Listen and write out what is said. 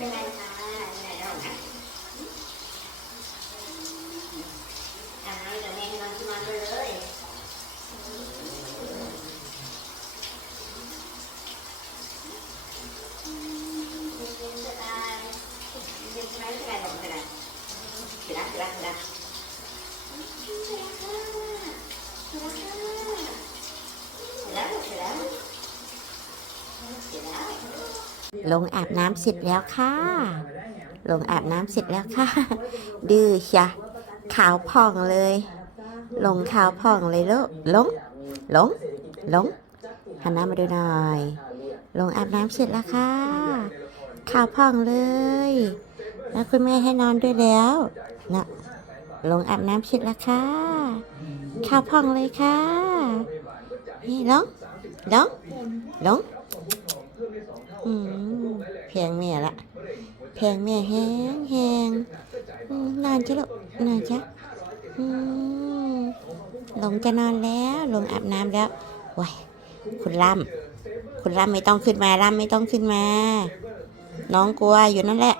哎。 ลงอาบน้ำเสร็จแล้วค่ะ ลงอาบน้ำเสร็จแล้วค่ะ ดื้อชะขาวผ่องเลย ลงขาวผ่องเลยลูกลง ลง ลงหันหน้ามาดูหน่อย ลงอาบน้ำเสร็จแล้วค่ะ ขาวผ่องเลย แล้วคุณแม่ให้นอนด้วยแล้วนะลงอาบน้ำเสร็จแล้วค่ะขาวผ่องเลยค่ะ นี่ลง ลง ลง อืมแพงแม่ละแพงแม่แห้งแห้งนอนจ้ะลูกนอนจ้ะอืมลงจะนอนแล้วลงอาบน้ำแล้วว้ายคุณล่ำคุณล่ำไม่ต้องขึ้นมาล่ำไม่ต้องขึ้นมา น้องกลัวอยู่นั่นแหละ